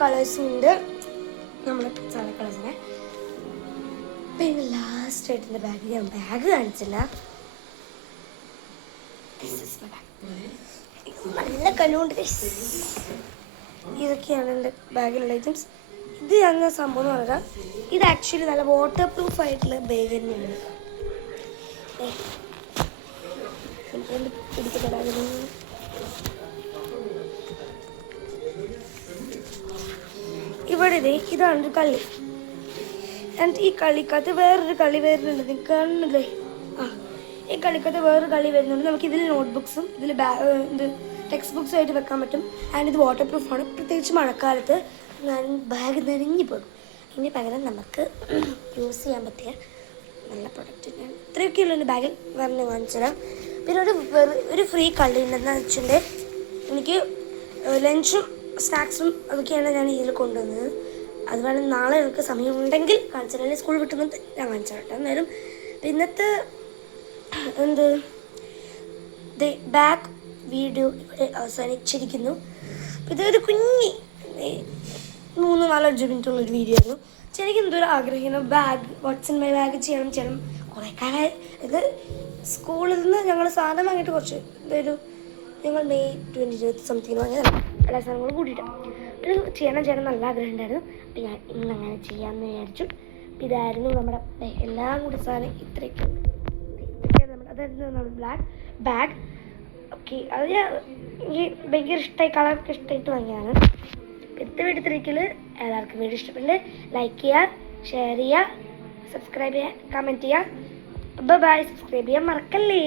കളേഴ്സുണ്ട് നമ്മൾ സാധാ കളേഴ്സിനെ. പിന്നെ ലാസ്റ്റ് ആയിട്ട് ബാഗ് ഞാൻ ബാഗ് കാണിച്ചില്ല. നല്ല കല്ലുകൊണ്ട് ഇതൊക്കെയാണ് എൻ്റെ ബാഗിലുള്ള ഐറ്റംസ്. ഇത് ഞങ്ങൾ സംഭവം എന്ന് പറഞ്ഞാൽ ഇത് ആക്ച്വലി നല്ല വാട്ടർ പ്രൂഫ് ആയിട്ടുള്ള ബാഗ് തന്നെയാണ്. പിടിക്കുന്ന ബാഗിൽ ഇവിടെ ഇതാണ് ഒരു കളി. ആൻഡ് ഈ കളിക്കകത്ത് വേറൊരു കളി വരുന്നുണ്ട്, നിങ്ങൾക്ക് കാണുന്നില്ലേ? ഈ കളിക്കകത്ത് വേറൊരു കളി വരുന്നുണ്ട്. നമുക്ക് ഇതിൽ നോട്ട്ബുക്സും ഇതിൽ ടെക്സ്റ്റ് ബുക്സും ആയിട്ട് വെക്കാൻ പറ്റും. ആൻഡ് ഇത് വാട്ടർ പ്രൂഫാണ്. പ്രത്യേകിച്ച് മഴക്കാലത്ത് ബാഗ് നനഞ്ഞു പോകും. ഇതിന് പകരം നമുക്ക് യൂസ് ചെയ്യാൻ പറ്റിയ നല്ല പ്രൊഡക്റ്റ് തന്നെയാണ്. ഇത്രയൊക്കെയുള്ള എൻ്റെ ബാഗിൽ വേറെ കാണിച്ചു തരാം. പിന്നെ ഒരു ഫ്രീ കളി ഉണ്ടെന്ന് വെച്ചിട്ടുണ്ടെങ്കിൽ എനിക്ക് ലഞ്ചും സ്നാക്സും അതൊക്കെയാണ് ഞാൻ ഇതിൽ കൊണ്ടുവന്നത്. അത് വേണം നാളെ എനിക്ക് സമയമുണ്ടെങ്കിൽ കാണിച്ചു തരാം. സ്കൂൾ വിട്ടുന്നത് ഞാൻ കാണിച്ചു തരട്ടെ. അന്നേരം ഇന്നത്തെ ബാഗ് വീഡിയോ ഇവിടെ അവസാനിച്ചിരിക്കുന്നു. ഇതൊരു കുഞ്ഞി 3-4-5 മിനിറ്റുള്ളൊരു വീഡിയോ ആയിരുന്നു. ശരിക്കും എന്തൊരു ആഗ്രഹിക്കുന്നു, bag what's in my bag ചെയ്യണം. കുറേ കാലമായി. ഇത് സ്കൂളിൽ നിന്ന് ഞങ്ങൾ സാധനം വാങ്ങിയിട്ട് കുറച്ച് ഞങ്ങൾ May 2020 വാങ്ങിയതാണ്. എല്ലാ സാധനങ്ങളും കൂട്ടിയിട്ടാണ്. ഇത് ചെയ്യണം നല്ല ആഗ്രഹം ഉണ്ടായിരുന്നു. അപ്പം ഞാൻ ഇന്നങ്ങനെ ചെയ്യാമെന്ന് വിചാരിച്ചു. അപ്പം ഇതായിരുന്നു നമ്മുടെ എല്ലാം കൂടി സാധനം. ഇത്രയൊക്കെയാണ് നമ്മുടെ അതായിരുന്നു നമ്മുടെ ബാഗ്. ഓക്കെ, അത് എനിക്ക് ഭയങ്കര ഇഷ്ടമായി, കളറൊക്കെ ഇഷ്ടമായിട്ട് വാങ്ങിയതാണ്. ഇപ്പോഴത്തെ വീഡിയോ എല്ലാവർക്കും വീഡിയോ ഇഷ്ടപ്പെട്ട് ലൈക്ക് ചെയ്യുക, ഷെയർ ചെയ്യുക, സബ്സ്ക്രൈബ് ചെയ്യുക, കമൻറ്റ് ചെയ്യുക. ബൈ. സബ്സ്ക്രൈബ് ചെയ്യാൻ മറക്കല്ലേ.